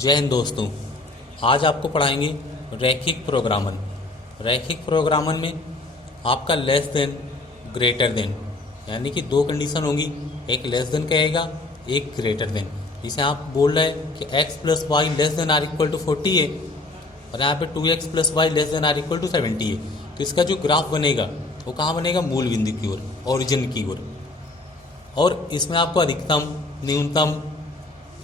जय हिंद दोस्तों। आज आपको पढ़ाएंगे रैखिक प्रोग्रामन। रैखिक प्रोग्रामन में आपका लेस देन ग्रेटर देन यानी कि दो कंडीशन होंगी, एक लेस देन कहेगा, एक ग्रेटर देन। जिसे आप बोल रहे हैं कि x plus Y less than or equal to 40 है और यहाँ पे 2x plus Y less than or equal to 70 है। तो इसका जो ग्राफ बनेगा वो कहाँ बनेगा? मूल बिंदु की ओर, ओरिजिन की ओर। और इसमें आपको अधिकतम न्यूनतम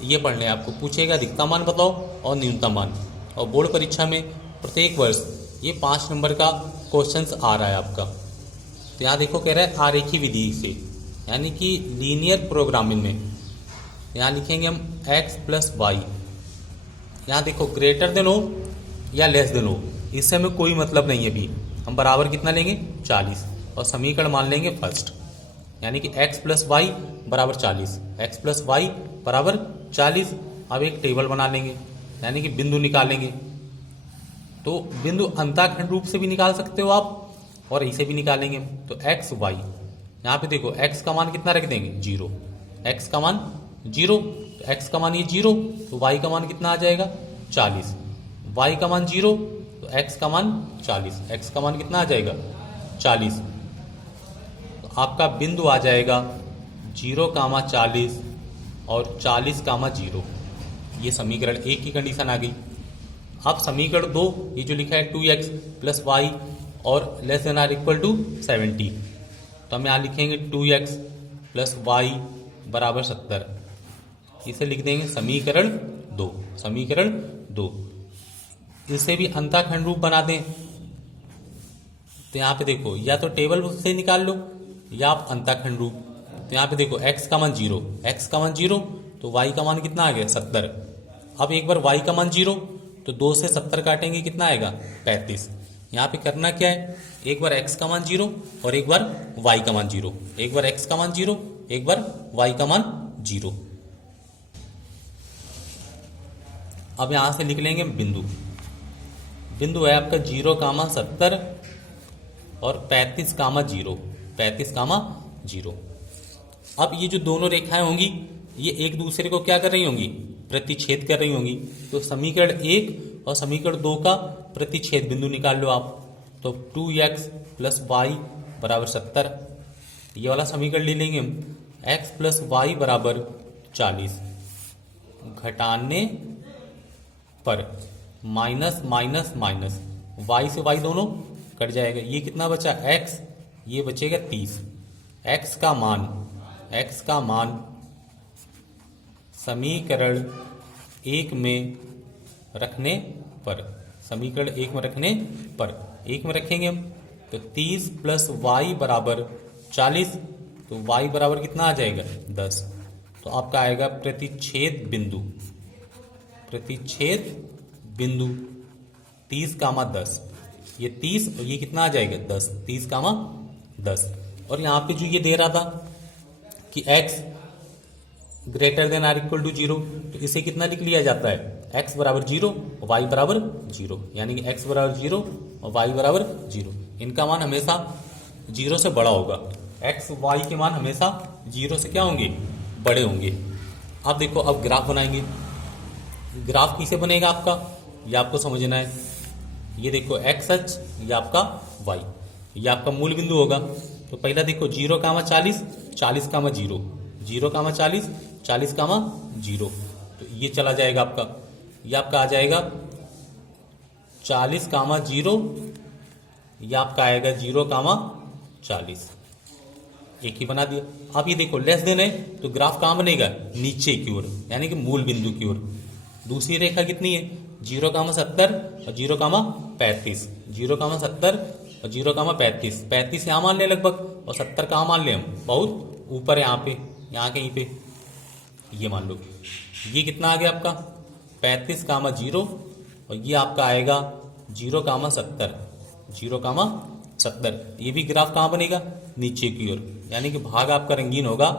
ये पढ़ने हैं। आपको पूछेगा अधिकतम मान बताओ और न्यूनतम मान। और बोर्ड परीक्षा में प्रत्येक वर्ष ये 5 नंबर का क्वेश्चंस आ रहा है आपका। तो यहाँ देखो कह रहा है आरेखी विधि से यानी कि लीनियर प्रोग्रामिंग में यहाँ लिखेंगे हम x प्लस वाई। यहाँ देखो ग्रेटर देन हो या लेस देन हो, इससे हमें कोई मतलब नहीं है। अभी हम बराबर कितना लेंगे? 40 और समीकरण मान लेंगे फर्स्ट, यानी कि x प्लस वाई बराबर 40, x प्लस वाई बराबर 40। अब एक टेबल बना लेंगे यानी कि बिंदु निकालेंगे। तो बिंदु अंताखंड रूप से भी निकाल सकते हो आप और ऐसे भी निकालेंगे। तो x y, यहाँ पे देखो x का मान कितना रख देंगे? 0। x का मान 0, तो x का मान ये 0, तो y का मान कितना आ जाएगा? 40। y का मान 0, तो x का मान 40, x का मान कितना आ जाएगा? 40। तो आपका बिंदु आ जाएगा 0, 40 और 40, 0। ये समीकरण 1 की कंडीशन आ गई। अब समीकरण 2 ये जो लिखा है 2x प्लस वाई और less than or equal to 70, तो हम यहाँ लिखेंगे 2x प्लस वाई बराबर 70। इसे लिख देंगे समीकरण 2। समीकरण 2 इसे भी अंताखंड रूप बना दें। तो यहाँ पे देखो या तो टेबल से निकाल लो या आप अंताखंड रूप। तो यहाँ पे देखो x का मान 0, x का मान 0, तो y का मान कितना आ गया? 70। अब एक बार y का मान 0, तो 2 से 70 काटेंगे, कितना आएगा? 35। यहाँ पे करना क्या है? एक बार x का मान 0 और एक बार y का मान 0, एक बार x का मान 0, एक बार y का मान 0। अब यहाँ से लिख लेंगे बिंदु। बिंदु है आपका 0, 70 और 35, 0। अब ये जो दोनों रेखाएं होंगी ये एक दूसरे को क्या कर रही होंगी? प्रतिच्छेद कर रही होंगी। तो समीकरण 1 और समीकरण 2 का प्रतिच्छेद बिंदु निकाल लो आप। तो 2x प्लस वाई बराबर 70, ये वाला समीकरण ले लेंगे हम। x प्लस वाई बराबर 40, घटाने पर माइनस माइनस माइनस, y से y दोनों कट जाएगा। ये कितना बचा? x, ये बचेगा 30। x का मान समीकरण 1 में रखने पर, समीकरण 1 में रखने पर 1 में रखेंगे हम। तो 30 प्लस वाई बराबर 40, तो y बराबर कितना आ जाएगा? 10। तो आपका आएगा प्रतिच्छेद बिंदु। प्रतिच्छेद बिंदु 30, 10। ये 30 और ये कितना आ जाएगा? 10। 30, 10। और यहाँ पे जो ये दे रहा था कि x greater than or equal to 0, तो इसे कितना लिख लिया जाता है? x बराबर 0 और y बराबर 0, यानी कि x बराबर 0 और y बराबर 0। इनका मान हमेशा 0 से बड़ा होगा। x y के मान हमेशा 0 से क्या होंगे? बड़े होंगे। अब देखो, अब ग्राफ बनाएंगे। ग्राफ किसे बनेगा आपका? ये आपको समझना है। ये देखो x अक्ष, ये आपका y, ये आपका मूल बिंदु होगा। तो पहला देखो 0, 40, 40, 0, 0, 40, 40, 0। तो ये चला जाएगा आपका, ये आपका आ जाएगा 40, 0, ये आपका आएगा 0, 40। एक ही बना दिया। अब ये देखो लेस देन है तो ग्राफ कहाँ बनेगा? नीचे की ओर, यानी कि मूल बिंदु की ओर। दूसरी रेखा कितनी है? 0, 70 और 0, 35, 0, 70 और 0, 35। 35 यहाँ मान ले लगभग और 70 कहाँ मान ले हम? बहुत ऊपर है, यहाँ पे, यहाँ कहीं पे, ये मान लो। ये कितना आ गया आपका? 35, 0 और ये आपका आएगा 0, 70, 0, 70। ये भी ग्राफ कहाँ बनेगा? नीचे की ओर, यानी कि भाग आपका रंगीन होगा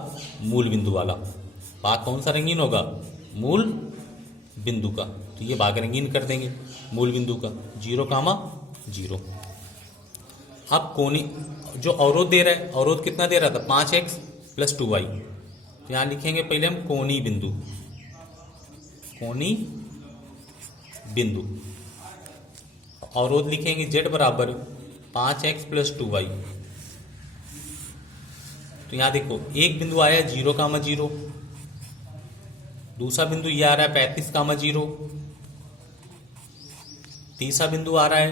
मूल बिंदु वाला। भाग कौन सा रंगीन होगा? मूल बिंदु का। तो ये भाग रंगीन कर देंगे मूल बिंदु का, 0, 0। अब कोनी जो अवरोध दे रहा है, अवरोध कितना दे रहा था? 5x plus 2y। तो यहाँ लिखेंगे पहले हम कोनी बिंदु, कोनी बिंदु। अवरोध लिखेंगे z बराबर 5x प्लस 2y। तो यहाँ देखो एक बिंदु आया 0,0, दूसरा बिंदु ये आ रहा है 35,0, तीसरा बिंदु आ रहा है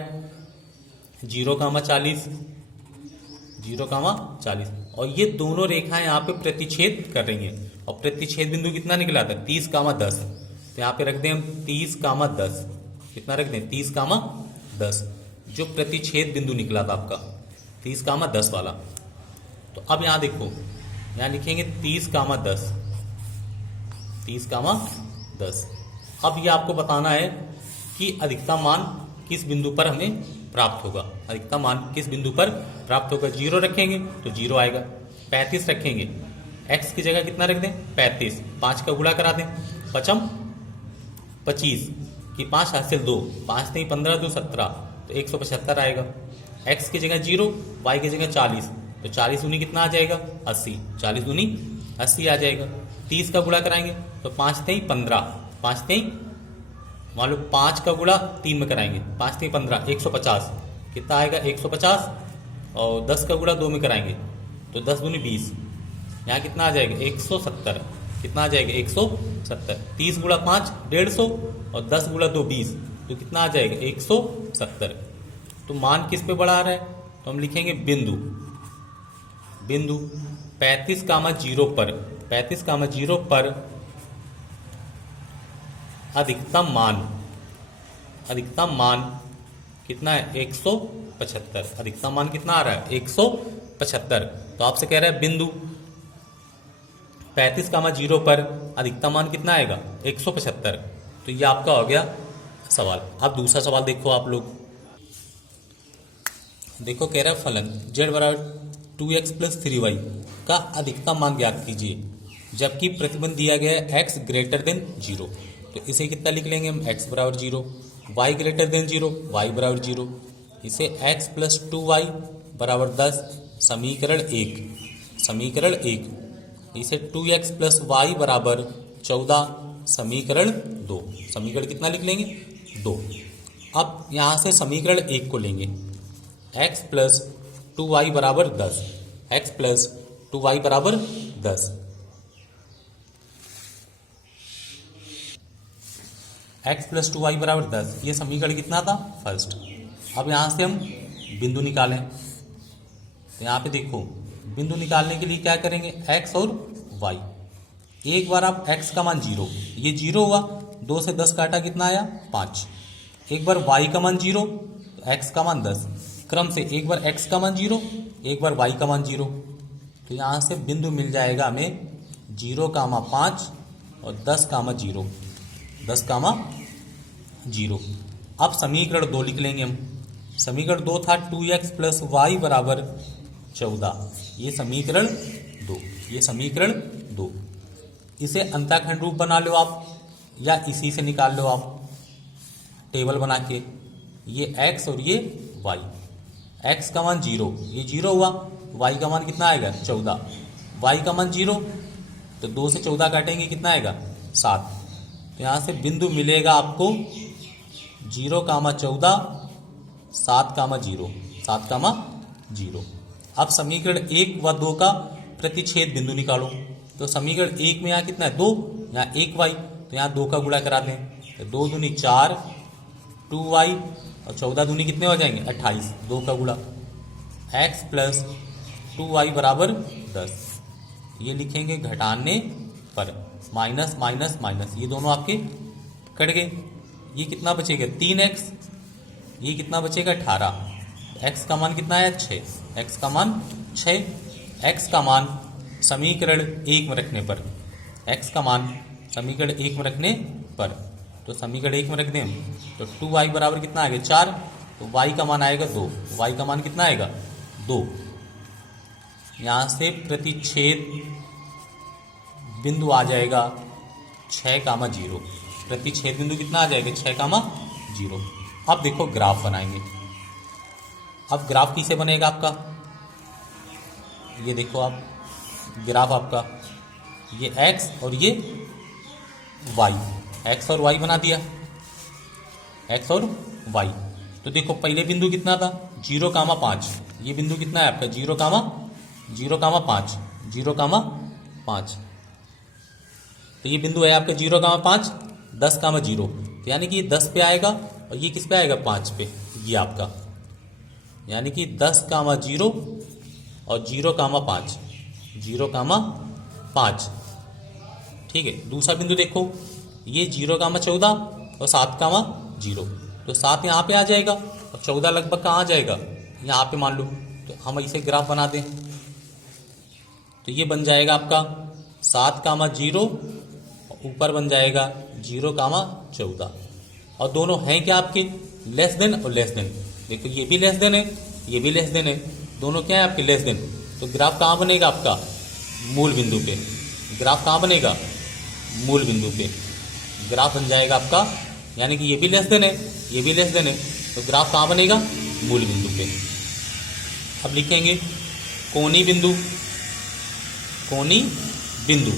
0,40, 0,40 और ये दोनों रेखाएं यहाँ पे प्रतिच्छेद कर रही हैं। और प्रतिच्छेद बिंदु कितना निकला था 30,10। तो यहाँ पे रख दें हम 30,10। कितना रख दें 30,10, जो प्रतिच्छेद बिंदु निकला था आपका 30,10 वाला। तो अब यहाँ देखो यहाँ लिखेंगे 30,10, 30,10। अब ये आपको बताना है कि अधिकतम मान किस बिंदु पर हमें प्राप्त होगा। अधिकतम मान किस बिंदु पर प्राप्त होगा। 0 रखेंगे तो 0 आएगा, 35 रखेंगे, x की जगह कितना रख दें 35, 5 का गुणा करा दें, 5 25 कि 5 हासिल 2, 5 नहीं 15 2 17, तो 175 आएगा। x की जगह 0, y की जगह 40, तो 40 दूनी कितना आ जाएगा 80, 40 दूनी 80 आ जाएगा। 30 का गुणा कराएंगे तो 5 नहीं 15, 5 नहीं मान लो 5 का गुणा 3 में कराएंगे, 5 नहीं 15, 150 कितना आएगा 150। और 10 का गुणा 2 में कराएंगे तो 10 दूनी 20, यहाँ कितना आ जाएगा 170, कितना आ जाएगा 170। 30 गुणा 5 150 और 10 गुणा 2 20, तो कितना आ जाएगा 170। तो मान किस पे बढ़ा रहा है, तो हम लिखेंगे बिंदु। बिंदु 35,0 पर, 35,0 पर अधिकतम मान, अधिकतम मान कितना है 175। अधिकतम मान कितना आ रहा है 175। तो आपसे कह रहा है बिंदु 35,0 पर अधिकतम मान कितना आएगा 175। तो ये आपका हो गया सवाल। अब दूसरा सवाल देखो आप लोग। देखो कह रहा है फलन z बराबर 2x प्लस 3y का अधिकतम मान ज्ञात कीजिए जबकि प्रतिबंध दिया गया है x ग्रेटर देन 0। तो इसे कितना लिख लेंगे हम x बराबर 0, y ग्रेटर देन 0, y बराबर 0, इसे x प्लस 2y बराबर 10, समीकरण 1, समीकरण 1, इसे 2x प्लस y बराबर 14, समीकरण 2। समीकरण कितना लिख लेंगे 2। अब यहाँ से समीकरण 1 को लेंगे, x प्लस 2y बराबर 10, x प्लस 2y बराबर 10, x प्लस 2y बराबर 10, ये समीकरण कितना था फर्स्ट। अब यहाँ से हम बिंदु निकालें। तो यहाँ पे देखो बिंदु निकालने के लिए क्या करेंगे x और y। एक बार आप x का मान 0, ये 0 हुआ, 2 से 10 काटा कितना आया 5। एक बार y का मान 0 तो x का मान 10, क्रम से एक बार x का मान 0, एक बार y का मान 0। तो यहाँ से बिंदु मिल जाएगा हमें 0,5 और 10,0, 10,0। अब समीकरण 2 लिख लेंगे हम। समीकरण 2 था 2x प्लस y बराबर 14, ये समीकरण 2, ये समीकरण 2। इसे अंताखंड रूप बना लो आप या इसी से निकाल लो आप टेबल बना के। ये x और ये y, x का मान 0, ये 0 हुआ, y का मान कितना आएगा 14, y का मान 0, तो 2 से 14 काटेंगे कितना आएगा 7। तो यहाँ से बिंदु मिलेगा आपको 0,14, 7,0, 7,0। अब समीकरण 1 व 2 का प्रतिच्छेद बिंदु निकालो। तो समीकरण 1 में यहाँ कितना है 2, यहाँ 1y, तो यहाँ 2 का गुणा करा दें, तो 2 दूनी 4, 2y और 14 दूनी कितने हो जाएंगे 28, 2 का गुणा, x प्लस 2y बराबर 10। ये लिखेंगे घटाने पर, माइनस माइनस माइनस, ये दोनों आपके कट गए। ये कितना बचेगा 3x, ये कितना बचेगा 18, x का मान कितना है 6, x का मान 6, x का मान समीकरण 1 में रखने पर, x का मान समीकरण 1 में रखने पर, तो समीकरण 1 में रख दें हम, तो 2y बराबर कितना आएगा 4, तो y का मान आएगा 2, y का मान कितना आएगा 2। यहाँ से प्रतिच्छेद बिंदु आ जाएगा 6,0, प्रतिच्छेद बिंदु कितना आ जाएगा 6,0। अब देखो ग्राफ बनाएंगे। अब ग्राफ किसे बनेगा आपका, ये देखो आप ग्राफ आपका, ये x और ये y, x और y बना दिया। एक्स और वाई। तो देखो पहले बिंदु कितना था 0,5, ये बिंदु कितना है आपका 0,5, 0,5। तो ये बिंदु है आपका 0,5, 10,0, तो यानी कि 10 पे आएगा और ये किस पे आएगा 5 पे, ये आपका यानी कि 10,0 और 0,5, 0,5। ठीक है, दूसरा बिंदु देखो ये 0,14 और 7,0, तो 7 यहाँ पे आ जाएगा और 14 लगभग कहाँ आ जाएगा, यहाँ पे मान लो। तो हम इसे ग्राफ बना दें तो ये बन जाएगा आपका 7,0, ऊपर बन जाएगा 0,14, और दोनों हैं क्या आपके लेस देन और लेस देन। देखो ये भी लेस देन है, ये भी लेस देन है, दोनों क्या है आपके लेस देन। तो ग्राफ कहाँ बनेगा आपका मूल बिंदु पे, ग्राफ कहाँ बनेगा मूल बिंदु पे, ग्राफ बन जाएगा आपका, यानी कि ये भी लेस देन है, ये भी लेस देन है, तो ग्राफ कहाँ बनेगा मूल बिंदु पे। अब लिखेंगे कोनी बिंदु, कोनी बिंदु,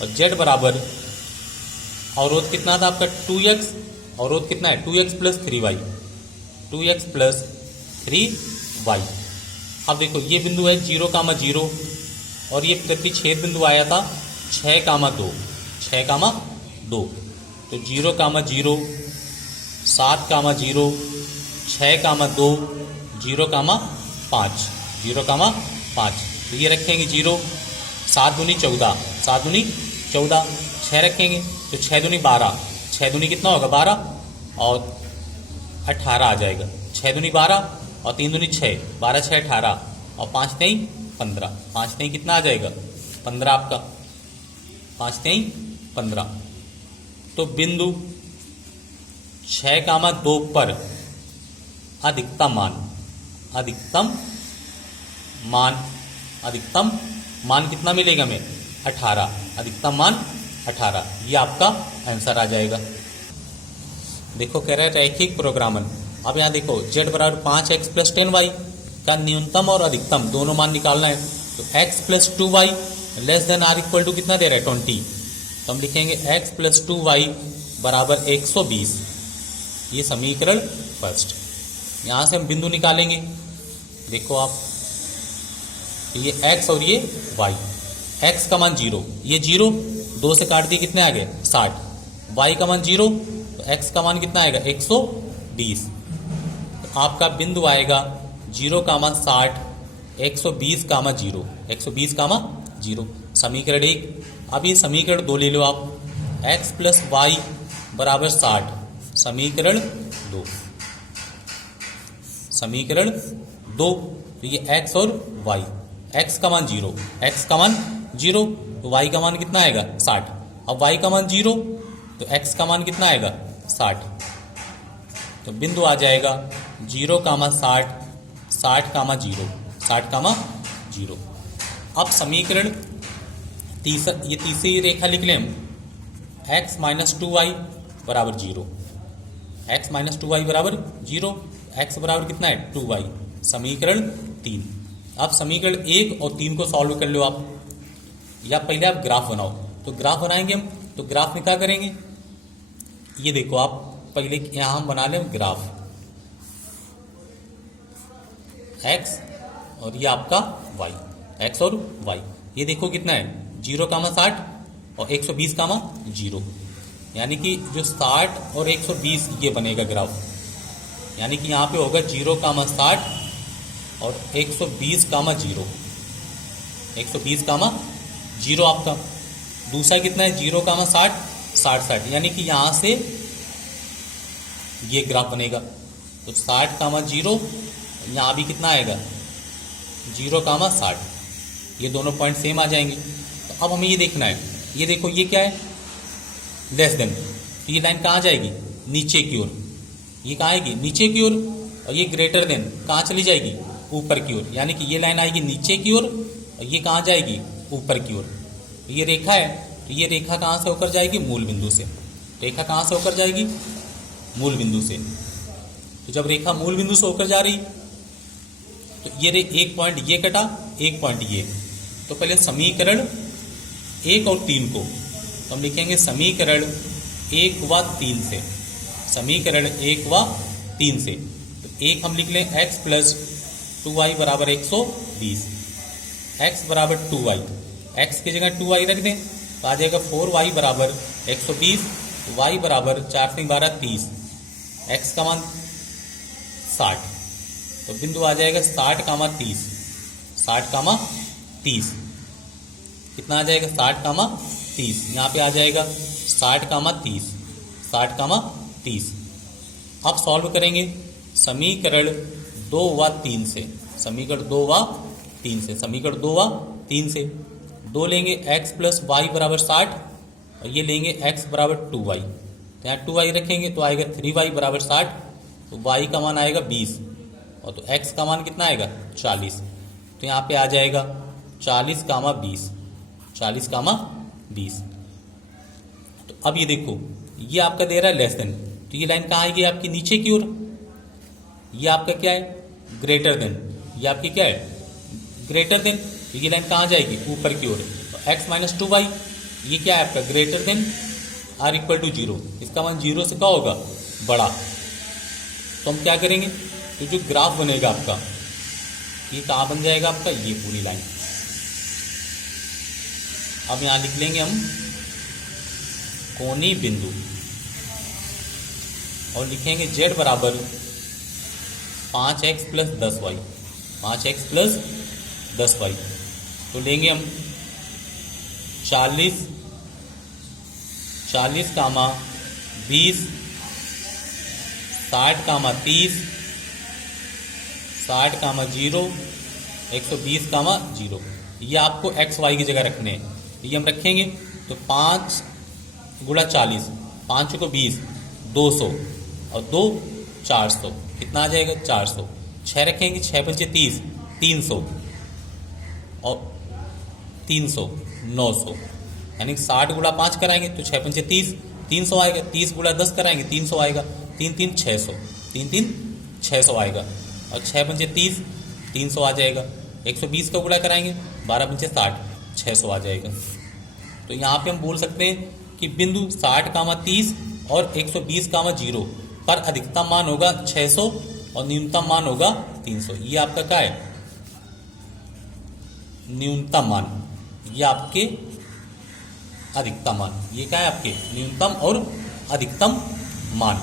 और z बराबर अवरोध कितना था आपका 2x, अवरोध कितना है 2x plus 3y, 2x plus 3y। अब देखो ये बिंदु है 0,0 और ये प्रतिच्छेद बिंदु आया था 6,2, 6,2। तो 0,0, 7,0, 6,2, 0,5, 0,5। तो ये रखेंगे 0, 7 दूनी 14, 7 दूनी 14, 6 रखेंगे तो 6 दूनी 12, 6 दूनी कितना होगा 12 और 18 आ जाएगा, 6 दूनी 12 और 3 दूनी 6, 12 6 18 और 5 3 15, 5 3 कितना आ जाएगा 15 आपका, 5 3 15। तो बिंदु 6,2 पर अधिकतम मान, अधिकतम मान, अधिकतम मान कितना मिलेगा हमें 18, अधिकतम मान 18, ये आपका आंसर आ जाएगा। देखो कह रहा है रैखिक प्रोग्रामन। अब यहाँ देखो z बराबर 5x प्लस 10y का न्यूनतम और अधिकतम दोनों मान निकालना है। तो x plus 2y less than or equal to कितना दे रहा है 20, तो हम लिखेंगे x प्लस 2y बराबर 120, ये समीकरण फर्स्ट। यहाँ से हम बिंदु निकालेंगे, देखो आप ये x और ये y, x का मान 0, ये 0 2 से काट दिए कितने आ गए 60, y का मान 0 तो x का मान कितना आएगा 120। तो आपका बिंदु आएगा 0,60, 120,0, 120,0। समीकरण 1। अब ये समीकरण 2 ले लो आप, x प्लस वाई बराबर 60, समीकरण 2, समीकरण 2। तो ये x और y, x का मान 0, x का मान 0 तो y का मान कितना आएगा 60। अब y का मान 0 तो x का मान कितना आएगा 60। तो बिंदु आ जाएगा 0,60, 60,0, 60,0। अब समीकरण ये तीसरी रेखा लिख लें हम, x माइनस 2y बराबर 0, x माइनस 2y बराबर 0, x बराबर कितना है 2y, समीकरण 3। अब समीकरण 1 और 3 को सॉल्व कर लो आप, या पहले आप ग्राफ बनाओ। तो ग्राफ बनाएंगे हम, तो ग्राफ में क्या करेंगे, ये देखो आप पहले यहाँ हम बना लें ग्राफ, x और ये आपका y, x और y। ये देखो कितना है 0,60 और 120,0, यानी कि जो 60 और 120 ये बनेगा ग्राफ, यानी कि यहाँ पे होगा 0,60 और 120,0, 120,0 आपका। दूसरा कितना है 0,60, 60, यानी कि यहाँ से ये ग्राफ बनेगा। तो 60,0, यहाँ भी कितना आएगा 0,60, ये दोनों पॉइंट सेम आ जाएंगे। तो अब हमें ये देखना है, ये देखो ये क्या है लेस देन, तो ये लाइन कहाँ जाएगी नीचे की ओर, ये कहाँ आएगी नीचे की ओर, और ये ग्रेटर देन कहाँ चली जाएगी ऊपर की ओर, यानी कि ये लाइन आएगी नीचे की ओर और ये कहाँ जाएगी ऊपर की ओर। तो ये रेखा है, तो ये रेखा कहाँ से होकर जाएगी मूल बिंदु से, रेखा कहाँ से होकर जाएगी मूल बिंदु से। तो जब रेखा मूल बिंदु से होकर जा रही तो ये एक पॉइंट ये कटा, एक पॉइंट ये। तो पहले समीकरण 1 और 3 को तो हम लिखेंगे समीकरण 1 व 3 से, समीकरण 1 व 3 से। तो एक हम लिख लें x प्लस 2y बराबर 120, x बराबर 2y, x की जगह 2y रख दें तो आ जाएगा 4y बराबर 120, y बराबर 4 से 12 30, x का मान 60। तो बिंदु आ जाएगा 60, 30, 30। कितना आ जाएगा 60, 30। यहाँ पे आ जाएगा 60, 30, 60, 30। अब सॉल्व करेंगे समीकरण 2 व 3 से, समीकरण 2 व 3 से, समीकरण 2 व 3 से 2 लेंगे x प्लस वाई बराबर 60 और ये लेंगे x बराबर 2y। तो यहाँ 2y रखेंगे तो आएगा 3y बराबर 60, तो y का मान आएगा 20 और तो x का मान कितना आएगा 40। तो यहाँ पे आ जाएगा 40, 20, 40, 20। तो अब ये देखो ये आपका दे रहा है लेस देन, तो ये लाइन कहाँ आएगी आपकी नीचे की ओर, ये आपका क्या है ग्रेटर देन, ये आपकी क्या है ग्रेटर देन। तो ये लाइन कहाँ जाएगी ऊपर की ओर, तो x माइनस 2y ये क्या है आपका greater than or equal to 0, इसका मान 0 से क्या होगा बड़ा। तो हम क्या करेंगे, तो जो ग्राफ बनेगा आपका ये कहाँ बन जाएगा आपका, ये पूरी लाइन। अब यहां लिख लेंगे हम कोणीय बिंदु और लिखेंगे z बराबर 5x plus 10y, 5x plus 10y। तो लेंगे हम 40, 20, 60, 30, 60, 0, 120, 0। ये आपको एक्स वाई की जगह रखने हैं, ये हम रखेंगे। तो 5 गुणा 40, 5 को 20, 200 और 2 400, कितना आ जाएगा 400। 6 रखेंगे, 6 पंचे 30, 300 और 300 900, यानी 60 गुणा 5 कराएंगे तो 6 पंचे 30, 300 आएगा। 30 गुणा 10 कराएंगे 300 आएगा, 3 3 600, 3 3 600 आएगा और 6 पंचे 30, 300 आ जाएगा। 120 का गुणा कराएंगे 12 पंचे 60, 600 आ जाएगा। तो यहाँ पे हम बोल सकते हैं कि बिंदु 60, 30 और 120, 0 पर अधिकतम मान होगा 600 और न्यूनतम मान होगा 300। ये आपका क्या है न्यूनतम मान, ये आपके अधिकतम मान, ये क्या है आपके न्यूनतम और अधिकतम मान।